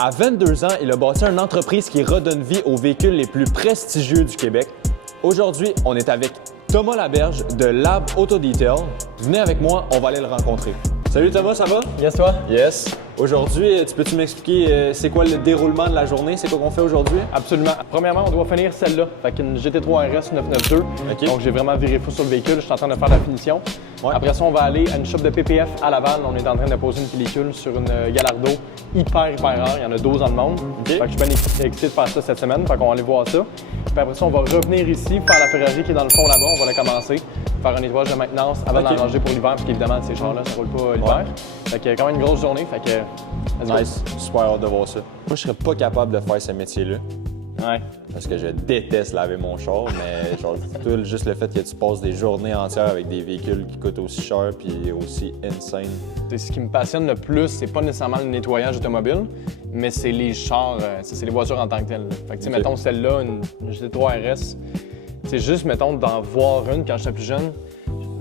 À 22 ans, il a bâti une entreprise qui redonne vie aux véhicules les plus prestigieux du Québec. Aujourd'hui, on est avec Thomas Laberge de Lab Auto Detail. Venez avec moi, on va aller le rencontrer. Salut Thomas, ça va? Yes, toi? Yes. Aujourd'hui, peux-tu m'expliquer c'est quoi le déroulement de la journée? C'est quoi qu'on fait aujourd'hui? Absolument. Premièrement, on doit finir celle-là. Fait qu'une GT3 RS 992. OK. Donc, j'ai vraiment viré fou sur le véhicule. Je suis en train de faire la finition. Ouais. Après ça, on va aller à une shop de PPF à Laval. On est en train de poser une pellicule sur une Gallardo hyper rare. Il y en a 12 dans le monde. OK. Fait que je suis bien excité de faire ça cette semaine. Fait qu'on va aller voir ça. Puis après ça, on va revenir ici, faire la Ferrari qui est dans le fond là-bas. On va la commencer. Faire un nettoyage de maintenance avant d'en ranger pour l'hiver. Parce qu'évidemment, ces chars-là, ça roule pas l'hiver. Ouais. Fait qu'il y a quand même une grosse journée. Fait que. Nice. Super hâte de voir ça. Moi, je serais pas capable de faire ce métier-là. Ouais. Parce que je déteste laver mon char, mais genre, tout juste le fait que tu passes des journées entières avec des véhicules qui coûtent aussi cher puis aussi insane. Ce qui me passionne le plus, c'est pas nécessairement le nettoyage automobile, mais c'est les chars, c'est les voitures en tant que telles. Fait que, tu sais, mettons celle-là, une GT3 RS, c'est juste, mettons, d'en voir une quand j'étais plus jeune,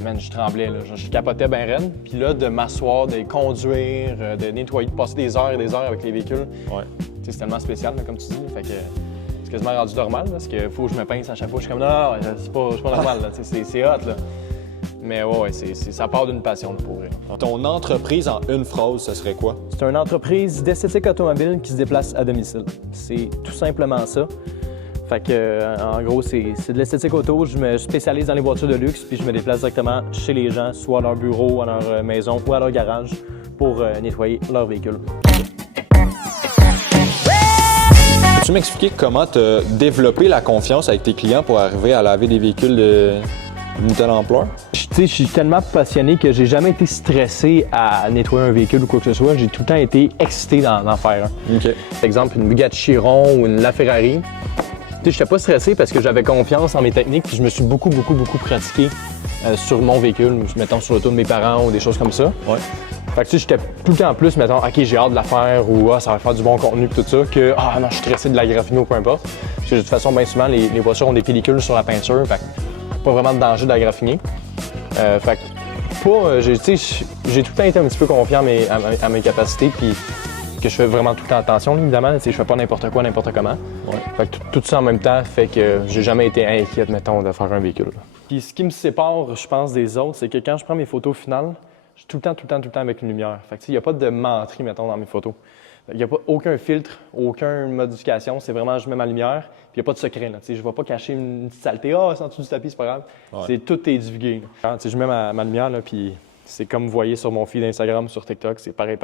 man, je tremblais, là. Genre, je capotais bien raide. Puis là, de m'asseoir, de les conduire, de nettoyer, de passer des heures et des heures avec les véhicules, Ouais. c'est tellement spécial, là, comme tu dis. Fait que c'est quasiment rendu normal, là, parce qu'il faut que je me pince à chaque fois. Je suis comme, non, c'est pas normal, là. C'est hot, là. Mais ouais, ça part d'une passion, là, pour vrai. Ton entreprise en une phrase, ce serait quoi? C'est une entreprise d'esthétique automobile qui se déplace à domicile. C'est tout simplement ça. Fait que, en gros, c'est de l'esthétique auto. Je me spécialise dans les voitures de luxe, puis je me déplace directement chez les gens, soit à leur bureau, à leur maison ou à leur garage pour nettoyer leur véhicule. Peux-tu m'expliquer comment tu as développé la confiance avec tes clients pour arriver à laver des véhicules d'une telle ampleur? Je suis tellement passionné que j'ai jamais été stressé à nettoyer un véhicule ou quoi que ce soit. J'ai tout le temps été excité d'en faire un. OK. Par exemple, une Bugatti Chiron ou une LaFerrari. Je n'étais pas stressé parce que j'avais confiance en mes techniques puis je me suis beaucoup pratiqué sur mon véhicule, mettons sur l'auto de mes parents ou des choses comme ça. Ouais. Fait que j'étais tout le temps plus, mettons, OK, j'ai hâte de la faire ou ça va faire du bon contenu tout ça, que non, je suis stressé de la graffiner ou peu importe. Parce que de toute façon, bien souvent, les voitures ont des pellicules sur la peinture, fait que pas vraiment de danger de la graffiner. Fait que j'ai tout le temps été un petit peu confiant à mes capacités puis que je fais vraiment tout le temps attention, évidemment. Je fais pas n'importe quoi, n'importe comment. Ouais. Fait que tout ça en même temps fait que j'ai jamais été inquiète, mettons, de faire un véhicule. Puis ce qui me sépare, je pense, des autres, c'est que quand je prends mes photos finales, je suis tout le temps avec une lumière. Fait que il n'y a pas de menterie, mettons, dans mes photos. Il n'y a pas aucun filtre, aucune modification. C'est vraiment, je mets ma lumière, puis il n'y a pas de secret. Là. Je ne vais pas cacher une petite saleté. C'est en dessous du tapis, c'est pas grave. Ouais. Tout est divulgué. Je mets ma lumière, là, puis c'est comme vous voyez sur mon feed Instagram, sur TikTok, c'est pareil.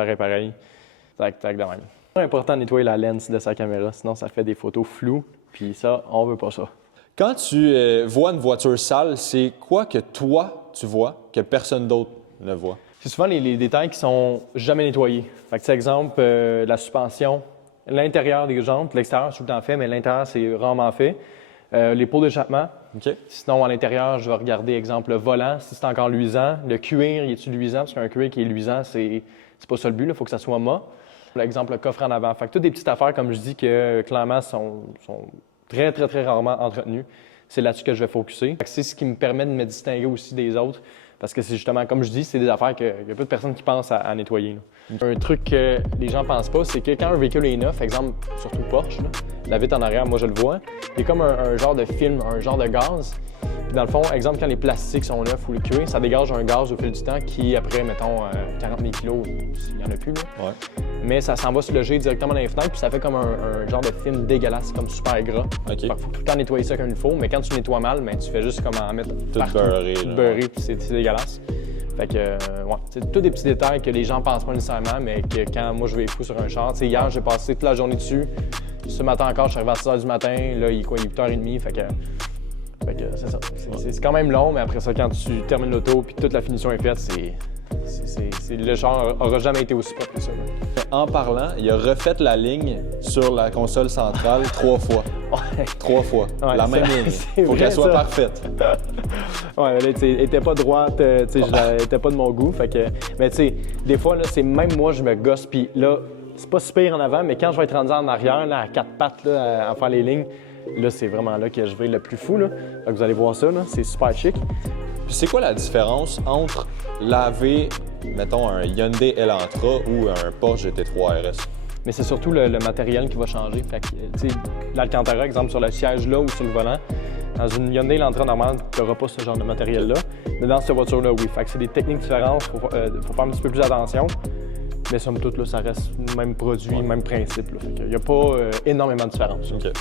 Tac, de même. C'est important de nettoyer la lens de sa caméra, sinon ça fait des photos floues, puis ça, on veut pas ça. Quand tu vois une voiture sale, c'est quoi que toi, tu vois, que personne d'autre ne voit? C'est souvent les détails qui sont jamais nettoyés. Fait que, exemple, la suspension, l'intérieur des jantes, l'extérieur, c'est tout le temps fait, mais l'intérieur, c'est rarement fait. Les pots d'échappement. Okay. Sinon, à l'intérieur, je vais regarder, exemple, le volant, si c'est encore luisant. Le cuir, est-il luisant? Parce qu'un cuir qui est luisant, c'est pas ça le but, il faut que ça soit mat. Exemple, le coffre en avant. Fait que toutes des petites affaires, comme je dis, que clairement sont très rarement entretenues. C'est là-dessus que je vais focusser. C'est ce qui me permet de me distinguer aussi des autres. Parce que c'est justement, comme je dis, c'est des affaires qu'il y a peu de personnes qui pensent à nettoyer. Là. Un truc que les gens pensent pas, c'est que quand un véhicule est neuf, exemple, surtout Porsche, là, la vitre en arrière, moi je le vois, il y a comme un genre de film, un genre de gaz. Puis dans le fond, exemple, quand les plastiques sont neufs ou le cuir, ça dégage un gaz au fil du temps qui, après, mettons, 40 000 kilos, il n'y en a plus. Là. Ouais. Mais ça s'en va se loger directement dans les fenêtres, puis ça fait comme un genre de film dégueulasse, comme super gras. Okay. Faut tout le temps nettoyer ça comme il faut, mais quand tu nettoies mal, ben, tu fais juste comme en mettre tout partout, beurré, puis c'est dégueulasse. Fait que, ouais, c'est tous des petits détails que les gens pensent pas nécessairement, mais que quand moi je vais fou sur un char, hier j'ai passé toute la journée dessus, ce matin encore, je suis arrivé à 6 h du matin, là il est quoi, il est 8 h 30, fait que c'est ça. C'est quand même long, mais après ça, quand tu termines l'auto puis toute la finition est faite, le char n'aura jamais été aussi propre que ça. En parlant, il a refait la ligne sur la console centrale 3 fois. Ouais. 3 fois. Ouais, la même ligne. Il faut qu'elle soit parfaite. Ouais, là, elle était pas droite, elle était pas de mon goût. Fait que, mais tu sais, des fois, là, c'est même moi, je me gosse, puis là, c'est pas super en avant, mais quand je vais être rendu en arrière, là, à 4 pattes, là, à faire les lignes, là, c'est vraiment là que je vais le plus fou. Là. Fait que vous allez voir ça, là, c'est super chic. Puis c'est quoi la différence entre laver, mettons, un Hyundai Elantra ou un Porsche GT3 RS? mais c'est surtout le matériel qui va changer. Fait que, tu sais, l'Alcantara, exemple, sur le siège là ou sur le volant, dans une Hyundai Elantra normale, tu n'auras pas ce genre de matériel-là. Mais dans cette voiture-là, oui. Fait que c'est des techniques différentes, il faut faire un petit peu plus attention. Mais somme toute, là, ça reste le même produit, même principe. Il n'y a pas énormément de différence. Okay.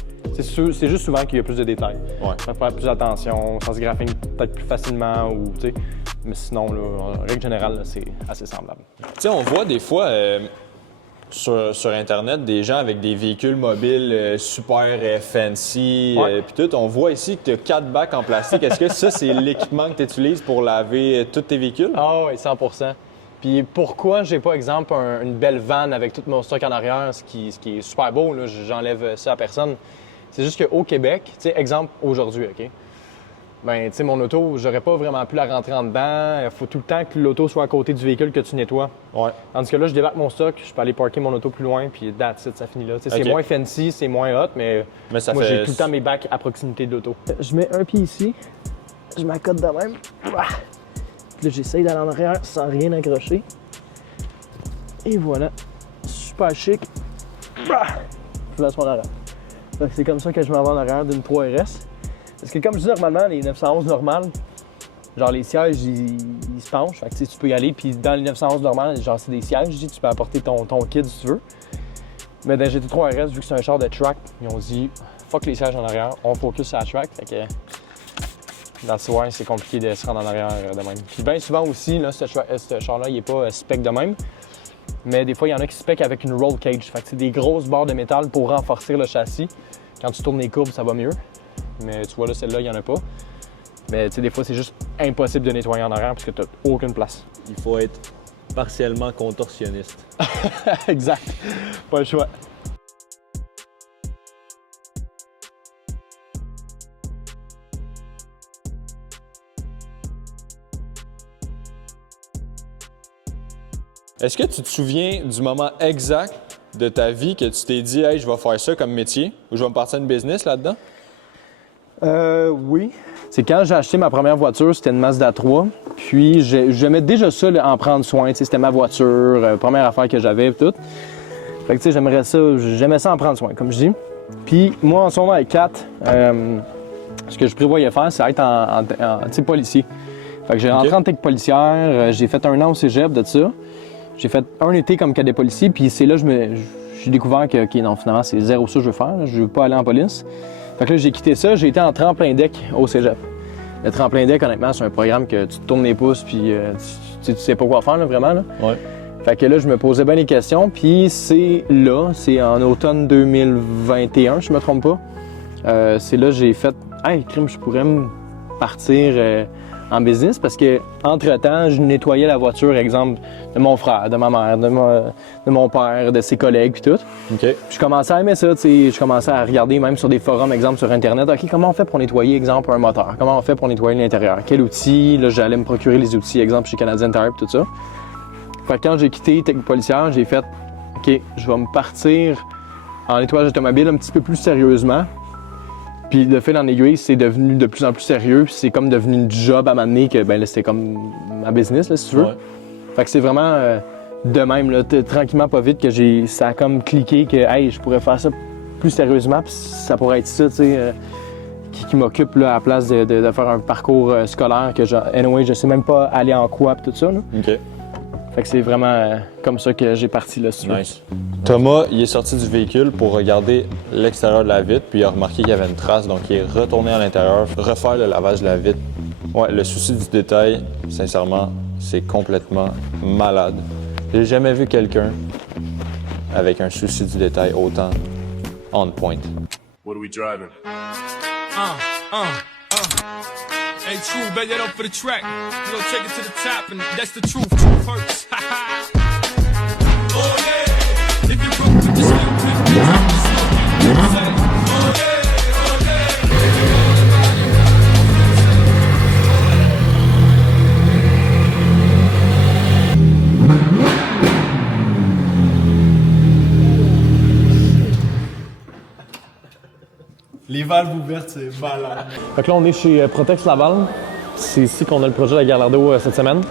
C'est juste souvent qu'il y a plus de détails. Ouais. Faut faire plus attention, ça se graphine peut-être plus facilement. Ou, mais sinon, là, en règle générale, là, c'est assez semblable. Tu sais, on voit des fois sur Internet des gens avec des véhicules mobiles super fancy. Puis tout, on voit ici que tu as 4 bacs en plastique. Est-ce que ça, c'est l'équipement que tu utilises pour laver tous tes véhicules? Ah oui, 100%. Puis pourquoi j'ai pas, exemple, une belle vanne avec tout mon stock en arrière, ce qui est super beau, là, j'enlève ça à personne. C'est juste qu'au Québec, tu sais, exemple aujourd'hui, OK? Ben, tu sais, mon auto, j'aurais pas vraiment pu la rentrer en dedans. Il faut tout le temps que l'auto soit à côté du véhicule que tu nettoies. Ouais. Tandis que là, je débarque mon stock, je peux aller parker mon auto plus loin, puis that's it, ça finit là. Tu sais, c'est moins fancy, c'est moins hot, mais ça moi, fait... j'ai tout le temps mes bacs à proximité de l'auto. Je mets un pied ici, je m'accote de même. Là, j'essaye d'aller en arrière sans rien accrocher. Et voilà. Super chic. Je place mon arrière. C'est comme ça que je m'en vais en arrière d'une 3RS. Parce que comme je dis normalement, les 911 normales, genre les sièges, ils se penchent. Fait que tu peux y aller. Puis dans les 911 normales, genre c'est des sièges, tu peux apporter ton kit si tu veux. Mais dans GT3RS, vu que c'est un char de track, ils ont dit fuck les sièges en arrière, on focus sur la track. Fait que dans ce why, c'est compliqué de se rendre en arrière de même. Puis bien souvent aussi, là, ce char-là, il n'est pas spec de même. Mais des fois, il y en a qui spec avec une roll cage. Fait que c'est des grosses barres de métal pour renforcer le châssis. Quand tu tournes les courbes, ça va mieux. Mais tu vois là, celle-là, il n'y en a pas. Mais tu sais, des fois, c'est juste impossible de nettoyer en arrière parce que tu n'as aucune place. Il faut être partiellement contorsionniste. Exact. Pas le choix. Est-ce que tu te souviens du moment exact de ta vie que tu t'es dit « Hey, je vais faire ça comme métier » ou « Je vais me partir une business là-dedans » ? Oui. C'est quand j'ai acheté ma première voiture, c'était une Mazda 3. Puis j'aimais déjà ça, en prendre soin. C'était ma voiture, première affaire que j'avais et tout. Fait que tu sais, j'aimais ça en prendre soin, comme je dis. Puis moi, en ce moment, avec Kat, ce que je prévoyais faire, c'est être en policier. Fait que j'ai rentré en tech policière, j'ai fait 1 an au cégep de ça. J'ai fait un été comme cadet policier, puis c'est là que j'ai découvert que, OK, non, finalement, c'est zéro ça que je veux faire. Je veux pas aller en police. Fait que là, j'ai quitté ça, j'ai été en tremplin deck au cégep. Le tremplin deck, honnêtement, c'est un programme que tu te tournes les pouces, puis tu sais pas quoi faire, là, vraiment. Là. Ouais. Fait que là, je me posais bien les questions, puis c'est en automne 2021, je me trompe pas. C'est là que j'ai fait, hey, crime, je pourrais me partir en business parce que entre-temps, je nettoyais la voiture, exemple, de mon frère, de ma mère, de mon père, de ses collègues, puis tout. OK. Je commençais à aimer ça, tu sais. Je commençais à regarder même sur des forums, exemple, sur Internet. OK, comment on fait pour nettoyer, exemple, un moteur? Comment on fait pour nettoyer l'intérieur? Quel outil? Là, j'allais me procurer les outils, exemple, chez Canadian Tire, tout ça. Fait que quand j'ai quitté Tech policière, j'ai fait, OK, je vais me partir en nettoyage automobile un petit peu plus sérieusement. Puis de fil en aiguille, c'est devenu de plus en plus sérieux. Puis c'est comme devenu une job à m'amener que ben là, c'était comme ma business, là, si tu veux. Ouais. Fait que c'est vraiment de même, là, tranquillement, pas vite, que ça a comme cliqué que hey, je pourrais faire ça plus sérieusement. Puis ça pourrait être ça, tu sais, qui m'occupe là, à la place de faire un parcours scolaire que anyway, je sais même pas aller en quoi puis tout ça. Là. OK. Fait que c'est vraiment comme ça que j'ai parti là, si tu veux. Nice. Thomas, il est sorti du véhicule pour regarder l'extérieur de la vitre, puis il a remarqué qu'il y avait une trace, donc il est retourné à l'intérieur, refaire le lavage de la vitre. Ouais, le souci du détail, sincèrement, c'est complètement malade. J'ai jamais vu quelqu'un avec un souci du détail autant on point. What are we driving? Hey, true, bet that up for the track. You gonna take it to the top, and that's the truth. Truth hurts. Oh yeah, if you broke with the skin, oh yeah, oh yeah. Les valves ouvertes, c'est malade. Fait que là, on est chez Protex Laval. C'est ici qu'on a le projet de la Gallardo cette semaine.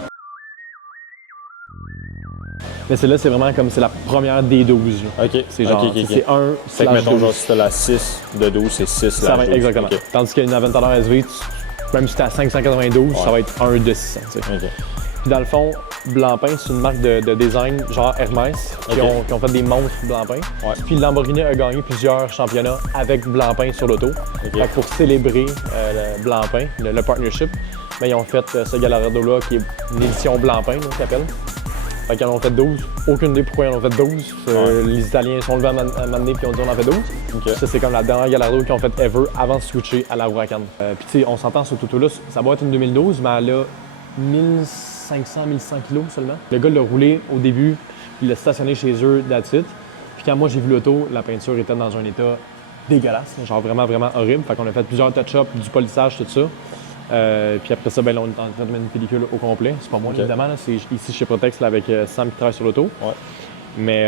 Mais celle-là, c'est vraiment comme c'est la première des 12. Là. OK. C'est genre, OK. c'est 1 Fait que slash mettons, 12. genre, si t'as la 6 de 12, c'est 6 Ça slash va 12. exactement. OK. Tandis qu'une Aventador SV, même si t'es à 592, ça va être 1 de 600. Tu sais. OK. Puis dans le fond, Blancpain, c'est une marque de design genre Hermès qui, OK. ont fait des montres Blancpain. Ouais. Puis Lamborghini a gagné plusieurs championnats avec Blancpain sur l'auto. Fait que pour célébrer le Blancpain, le partnership, ben, ils ont fait ce Gallardo-là qui est une édition Blancpain, là, qu'ils appellent. Fait qu'ils en ont fait 12. Aucune idée pourquoi ils en ont fait 12. Les Italiens sont levés à m'amener puis ils ont dit on en fait 12. OK. Ça, c'est comme la dernière Gallardo qu'ils ont fait ever avant de switcher à la Huracan. Puis tu sais, on s'entend sur Toto-là, ça doit être une 2012, mais elle a 1500-1100 kilos seulement. Le gars l'a roulé au début, il l'a stationné chez eux, that's it. Puis quand moi j'ai vu l'auto, la peinture était dans un état dégueulasse, genre vraiment, vraiment horrible. Fait qu'on a fait plusieurs touch-ups, du polissage, tout ça. Puis après ça, ben, là, on est en train de mettre une pellicule au complet. C'est pas moi, évidemment. Là. C'est ici chez Protex là, avec Sam qui travaille sur l'auto. Ouais. Mais,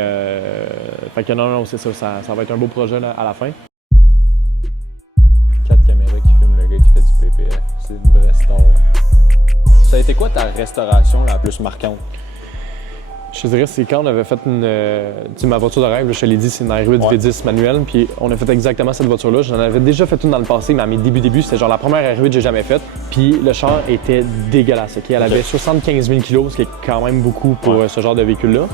fait que non, c'est ça, ça va être un beau projet là, à la fin. 4 caméras qui filment le gars qui fait du PPF. C'est une vraie star. Ça a été quoi ta restauration la plus marquante? Je te dirais, c'est quand on avait fait tu sais, ma voiture de rêve, là, je te l'ai dit, c'est une Airwood V10 manuelle, puis on a fait exactement cette voiture-là. J'en avais déjà fait une dans le passé, mais à mes débuts, c'était genre la première Airwood que j'ai jamais faite. Puis le char était dégueulasse, OK? Elle avait 75 000 kg, ce qui est quand même beaucoup pour ce genre de véhicule-là.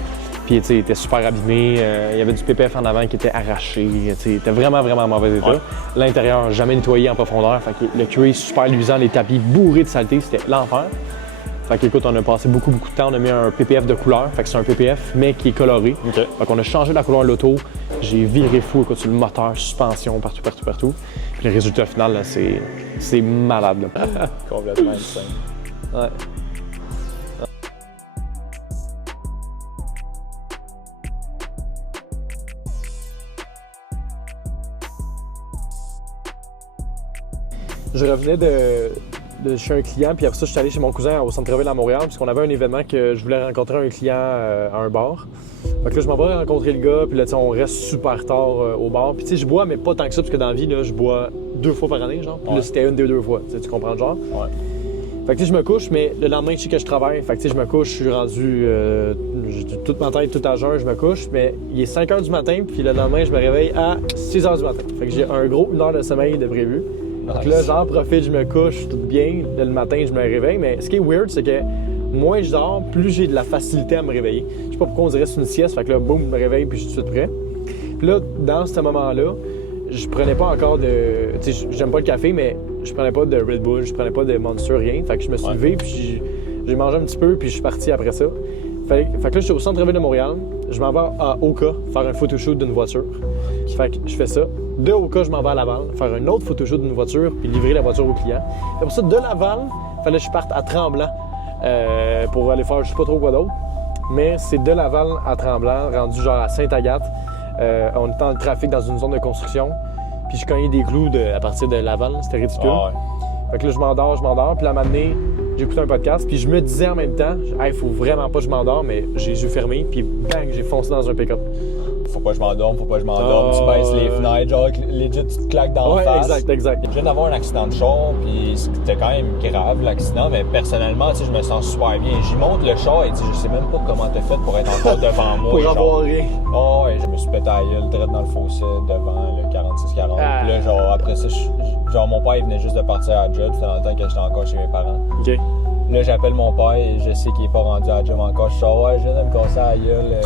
Puis, tu sais, il était super abîmé, il y avait du PPF en avant qui était arraché, tu sais, il était vraiment, vraiment en mauvais état. L'intérieur, jamais nettoyé en profondeur, fait que le cuir super luisant, les tapis bourrés de saleté, c'était l'enfer. Fait qu'écoute, on a passé beaucoup de temps, on a mis un PPF de couleur, fait que c'est un PPF mais qui est coloré. OK. Fait qu'on a changé la couleur de l'auto, j'ai viré fou, écoute, sur le moteur, suspension, partout. Puis le résultat final, là, c'est malade, là. Complètement insane. Ouais. Je revenais de chez un client, puis après ça, je suis allé chez mon cousin au centre-ville à Montréal, puisqu'on avait un événement que je voulais rencontrer un client à un bar. Fait que là, je m'en vais rencontrer le gars, puis là, on reste super tard au bar. Puis tu sais, je bois, mais pas tant que ça, parce que dans la vie, là, je bois 2 fois par année, genre. Puis là, c'était une des 2 fois, tu comprends le genre? Ouais. Fait que tu sais, je me couche, mais le lendemain, je sais que je travaille. Fait que tu sais, je me couche, je suis rendu j'ai toute ma tête, tout à jeun, je me couche. Mais il est 5 h du matin, puis le lendemain, je me réveille à 6 h du matin. Fait que j'ai un gros 1 heure de sommeil de prévu. Donc là, j'en profite, je me couche, tout bien. Le matin, je me réveille. Mais ce qui est weird, c'est que moins je dors, plus j'ai de la facilité à me réveiller. Je sais pas pourquoi on dirait que c'est une sieste. Fait que là, boum, je me réveille, puis je suis tout de suite prêt. Puis là, dans ce moment-là, je prenais pas encore de... Tu sais, j'aime pas le café, mais je prenais pas de Red Bull, je prenais pas de Monster, rien. Fait que je me suis levé, puis j'ai mangé un petit peu, puis je suis parti après ça. Fait que là, je suis au centre-ville de Montréal. Je m'en vais à Oka faire un photoshoot d'une voiture. Fait que je fais ça. De Oka, je m'en vais à Laval faire un autre photoshoot d'une voiture, puis livrer la voiture au client. Et pour ça, de Laval, fallait que je parte à Tremblant pour aller faire je sais pas trop quoi d'autre. Mais c'est de Laval à Tremblant, rendu genre à Sainte-Agathe. On était dans le trafic dans une zone de construction. Puis je cognais des clous à partir de Laval, c'était ridicule. Ah ouais. Fait que là, je m'endors. Puis là, à un moment donné, j'écoute un podcast. Puis je me disais en même temps, il faut vraiment pas que je m'endors, mais j'ai les yeux fermés. Puis bang, j'ai foncé dans un pick-up. Faut pas que je m'endorme. Tu baisses les fenêtres, genre legit, tu te claques dans la face. Exact. Je viens d'avoir un accident de char, puis c'était quand même grave l'accident, mais personnellement, tu sais, je me sens super bien. J'y monte le char et je sais même pas comment t'as fait pour être encore devant moi. Pour genre. avoir rien. Oh, ouais, je me suis pété à la gueule, direct dans le fossé devant le 46-40. Ah. Puis là, genre, après ça, genre, mon père, il venait juste de partir à la job, c'était dans le temps que j'étais encore chez mes parents. OK. Là, j'appelle mon père et je sais qu'il est pas rendu à la job encore. Je suis genre, ouais, je viens de me casser la gueule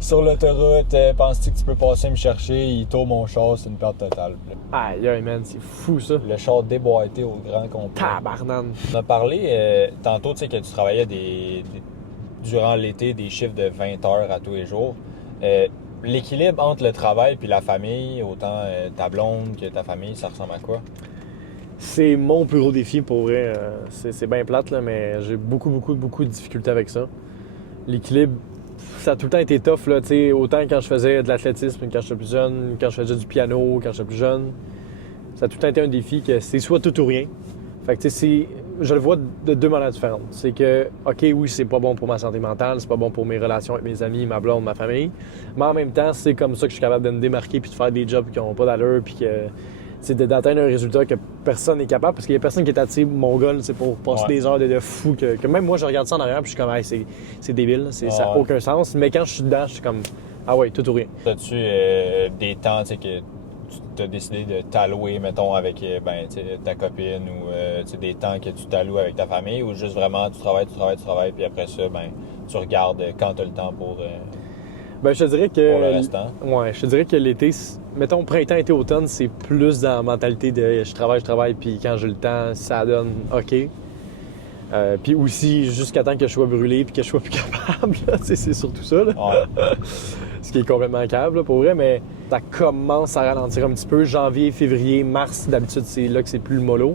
sur l'autoroute. Penses-tu que tu peux passer me chercher? Il tourne mon char, c'est une perte totale. Aïe, man, c'est fou ça. Le char déboîté au grand complet. Tabarnane. On a parlé tantôt, tu sais, que tu travaillais durant l'été des chiffres de 20 heures à tous les jours. L'équilibre entre le travail et la famille, autant ta blonde que ta famille, ça ressemble à quoi? C'est mon plus gros défi pour vrai. C'est bien plate, là, mais j'ai beaucoup de difficultés avec ça. L'équilibre, ça a tout le temps été tough, là, autant quand je faisais de l'athlétisme, quand j'étais plus jeune, quand je faisais du piano, quand j'étais plus jeune. Ça a tout le temps été un défi que c'est soit tout ou rien. Fait que, je le vois de 2 manières différentes. C'est que, OK, oui, c'est pas bon pour ma santé mentale, c'est pas bon pour mes relations avec mes amis, ma blonde, ma famille, mais en même temps, c'est comme ça que je suis capable de me démarquer puis de faire des jobs qui n'ont pas d'allure puis que, c'est d'atteindre un résultat que personne n'est capable, parce qu'il y a personne qui est attiré mongol, c'est pour passer des heures de fou, que même moi, je regarde ça en arrière, puis je suis comme, hey, c'est débile, ça n'a aucun sens. Mais quand je suis dedans, je suis comme, ah ouais, tout ou rien. As-tu des temps, tu sais, que tu as décidé de t'allouer, mettons, avec ta copine ou des temps que tu t'alloues avec ta famille, ou juste vraiment tu travailles, puis après ça, tu regardes quand tu as le temps pour Ben, je te dirais que. pour le restant? Ouais, je te dirais que l'été, mettons printemps, été, automne, c'est plus dans la mentalité de je travaille, puis quand j'ai le temps, ça donne OK. Puis aussi, jusqu'à temps que je sois brûlé puis que je sois plus capable, là, c'est surtout ça. Là. Ouais. Ce qui est complètement câble, là, pour vrai, mais ça commence à ralentir un petit peu. Janvier, février, mars, d'habitude, c'est là que c'est plus le mollo.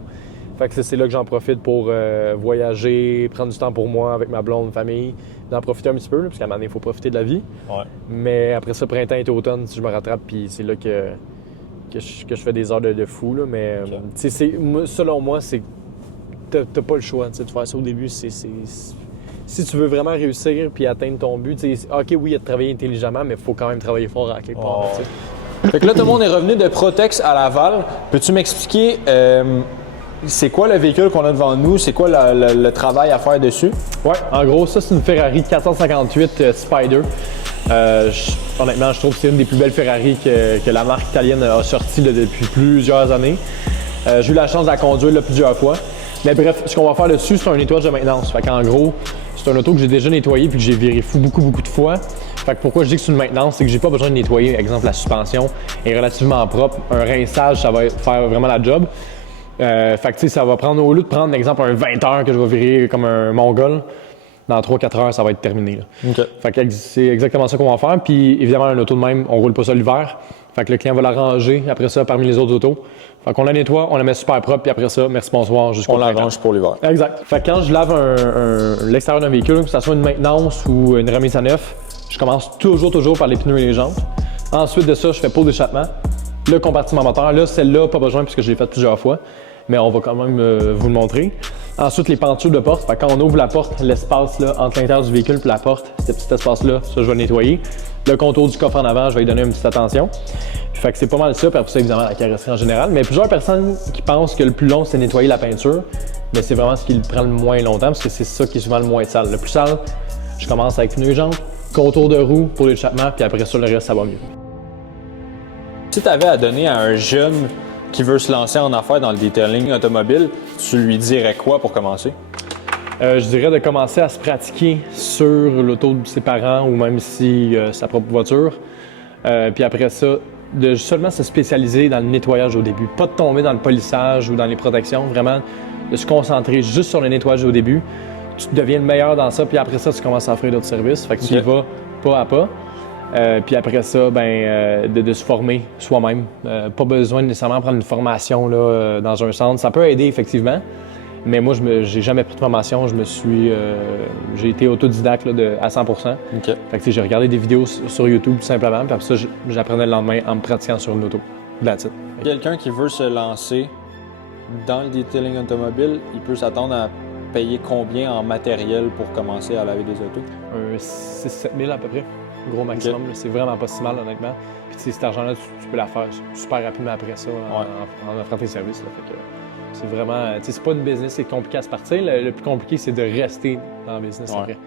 Fait que c'est là que j'en profite pour voyager, prendre du temps pour moi avec ma blonde, famille, d'en profiter un petit peu, là, parce qu'à un moment donné, il faut profiter de la vie. Ouais. Mais après ça, printemps et automne, si je me rattrape, puis c'est là que je fais des heures de fou. Là, mais selon moi, c'est t'as pas le choix de faire ça au début. Si tu veux vraiment réussir puis atteindre ton but, OK, oui, il y a de travailler intelligemment, mais il faut quand même travailler fort à quelque part. Fait que là, tout le monde est revenu de Protex à Laval. Peux-tu m'expliquer c'est quoi le véhicule qu'on a devant nous? C'est quoi le travail à faire dessus? Ouais, en gros, ça, c'est une Ferrari 458 Spider. Honnêtement, je trouve que c'est une des plus belles Ferrari que la marque italienne a sortie depuis plusieurs années. J'ai eu la chance de la conduire là, plusieurs fois. Mais bref, ce qu'on va faire dessus, c'est un nettoyage de maintenance. Fait qu'en gros, c'est un auto que j'ai déjà nettoyé puis que j'ai viré fou beaucoup de fois. Fait que pourquoi je dis que c'est une maintenance, c'est que j'ai pas besoin de nettoyer. Exemple, la suspension est relativement propre. Un rinçage, ça va faire vraiment la job. Fait que tu sais, ça va prendre, au lieu de prendre, exemple, un 20 heures que je vais virer comme un mongol, dans 3-4 heures, ça va être terminé. Là. Okay. Fait que c'est exactement ça qu'on va faire. Puis évidemment, un auto de même, on roule pas ça l'hiver. Fait que le client va la ranger après ça parmi les autres autos. Fait qu'on la nettoie, on la met super propre, puis après ça, merci, bonsoir, jusqu'au On l'arrange pour l'hiver. Exact. Fait que quand je lave l'extérieur d'un véhicule, que ce soit une maintenance ou une remise à neuf, je commence toujours par les pneus et les jantes. Ensuite de ça, je fais pause d'échappement. Le compartiment moteur, là, celle-là, pas besoin puisque je l'ai faite plusieurs fois, mais on va quand même vous le montrer. Ensuite, les pentures de porte. Fait que quand on ouvre la porte, l'espace là, entre l'intérieur du véhicule et la porte, ce petit espace-là, ça, je vais le nettoyer. Le contour du coffre en avant, je vais lui donner une petite attention. Fait que c'est pas mal ça, puis après ça, évidemment, la carrosserie en général. Mais plusieurs personnes qui pensent que le plus long, c'est nettoyer la peinture, mais c'est vraiment ce qui prend le moins longtemps, parce que c'est ça qui est souvent le moins sale. Le plus sale, je commence avec pneus et jantes, contour de roue pour l'échappement, puis après ça, le reste, ça va mieux. Si tu avais à donner à un jeune qui veut se lancer en affaires dans le detailing automobile, tu lui dirais quoi pour commencer? Je dirais de commencer à se pratiquer sur l'auto de ses parents ou même si sa propre voiture. Puis après ça, de seulement se spécialiser dans le nettoyage au début. Pas de tomber dans le polissage ou dans les protections, vraiment de se concentrer juste sur le nettoyage au début. Tu deviens le meilleur dans ça, puis après ça, tu commences à offrir d'autres services. Fait que tu y vas pas à pas. Puis après ça, de se former soi-même. Pas besoin de nécessairement prendre une formation là, dans un centre. Ça peut aider effectivement, mais moi, j'ai jamais pris de formation. J'ai été autodidacte là, à 100%. Okay. Fait que j'ai regardé des vidéos sur YouTube tout simplement, puis après ça, j'apprenais le lendemain en me pratiquant sur une auto. That's it. Quelqu'un qui veut se lancer dans le detailing automobile, il peut s'attendre à payer combien en matériel pour commencer à laver des autos? Un 6-7 000 à peu près. Gros maximum, okay. C'est vraiment pas si mal honnêtement. Puis cet argent-là, tu peux la faire super rapidement après ça en offrant tes services. Là. Fait que c'est vraiment, c'est pas une business, c'est compliqué à se partir. Le plus compliqué, c'est de rester dans le business après.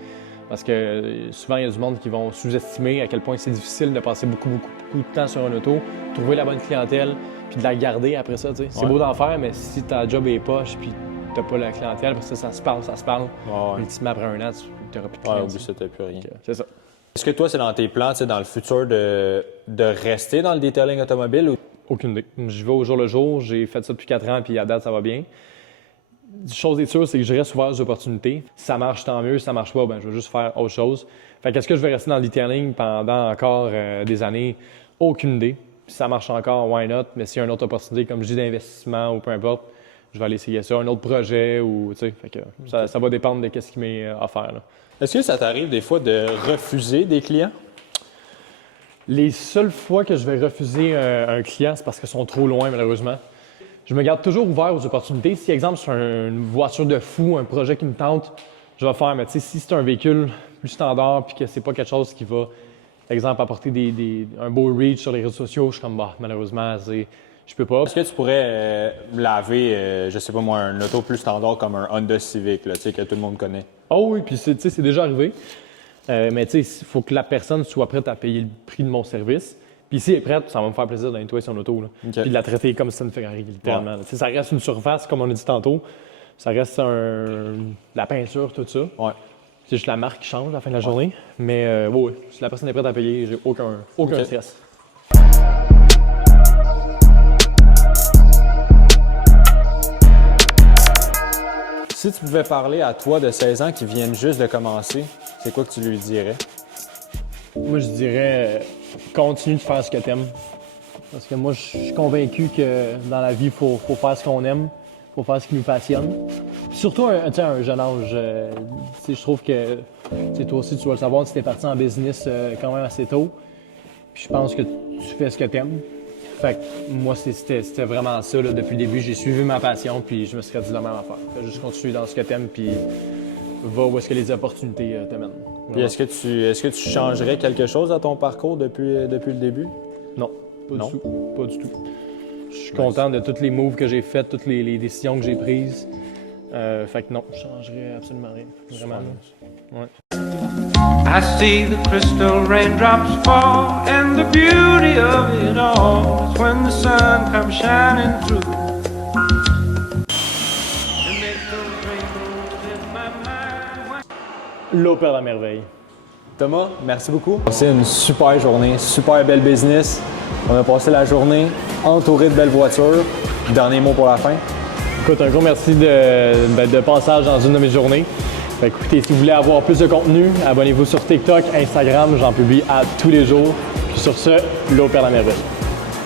Parce que souvent, il y a du monde qui vont sous-estimer à quel point c'est difficile de passer beaucoup de temps sur un auto, trouver la bonne clientèle, puis de la garder après ça. C'est beau d'en faire, mais si ta job est poche, puis t'as pas la clientèle, parce que ça se parle. Ultimement, après un an, tu n'auras plus de clients. Au bout, ça, t'as plus rien. C'est ça. Est-ce que toi, c'est dans tes plans, dans le futur, de rester dans le detailing automobile? Ou... Aucune idée. Je vais au jour le jour. J'ai fait ça depuis 4 ans, puis à date, ça va bien. Chose est sûre, c'est que je reste ouvert aux opportunités. Si ça marche, tant mieux. Si ça marche pas, je vais juste faire autre chose. Fait qu'est-ce que je vais rester dans le detailing pendant encore des années? Aucune idée. Si ça marche encore, why not? Mais s'il y a une autre opportunité, comme je dis, d'investissement ou peu importe, je vais aller essayer ça. Un autre projet ou, fait que ça va dépendre de ce qui m'est offert. Là. Est-ce que ça t'arrive des fois de refuser des clients? Les seules fois que je vais refuser un client, c'est parce qu'ils sont trop loin, malheureusement. Je me garde toujours ouvert aux opportunités. Si, exemple, c'est une voiture de fou, un projet qui me tente, je vais faire. Mais si c'est un véhicule plus standard puis que c'est pas quelque chose qui va, exemple, apporter un beau reach sur les réseaux sociaux, je suis comme, malheureusement, je Je peux pas. Est-ce que tu pourrais laver, je sais pas moi, un auto plus standard comme un Honda Civic, là, tu sais, que tout le monde connaît? Oh oui, puis c'est déjà arrivé. Mais tu sais, il faut que la personne soit prête à payer le prix de mon service. Puis si elle est prête, ça va me faire plaisir de nettoyer son auto. Là. Okay. Puis de la traiter comme si ça une Ferrari, littéralement. Ouais. Ça reste une surface, comme on a dit tantôt. Ça reste la peinture, tout ça. Ouais. C'est juste la marque qui change à la fin de la journée. Mais oui, si la personne est prête à payer, j'ai aucun okay. stress. Si tu pouvais parler à toi de 16 ans qui viennent juste de commencer, c'est quoi que tu lui dirais? Moi, je dirais continue de faire ce que tu aimes. Parce que moi, je suis convaincu que dans la vie, il faut faire ce qu'on aime, il faut faire ce qui nous passionne. Puis surtout à un jeune âge. Je trouve que toi aussi, tu dois le savoir, tu es parti en business quand même assez tôt. Puis je pense que tu fais ce que tu aimes. Fait que moi, c'était vraiment ça. Là. Depuis le début, j'ai suivi ma passion, puis je me serais dit la même affaire. Fait juste continuer dans ce que tu aimes, puis va où est-ce que les opportunités te mènent. Puis est-ce que tu changerais quelque chose à ton parcours depuis le début? Non, pas du tout. Je suis content de tous les moves que j'ai faits, toutes les décisions que j'ai prises. Fait que non, je changerais absolument rien. Vraiment. Ouais. I see the crystal raindrops fall, and the beauty of it all is when the sun comes shining through. L'Opéra de la Merveille. Thomas, merci beaucoup. C'est une super journée, super belle business. On a passé la journée entouré de belles voitures. Dernier mot pour la fin. Écoute, un gros merci de passage dans une de mes journées. Fait, écoutez, si vous voulez avoir plus de contenu, abonnez-vous sur TikTok, Instagram, j'en publie tous les jours. Puis sur ce, l'Opéra de la Merveille.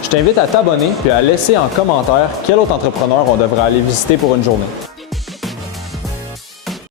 Je t'invite à t'abonner puis à laisser en commentaire quel autre entrepreneur on devrait aller visiter pour une journée.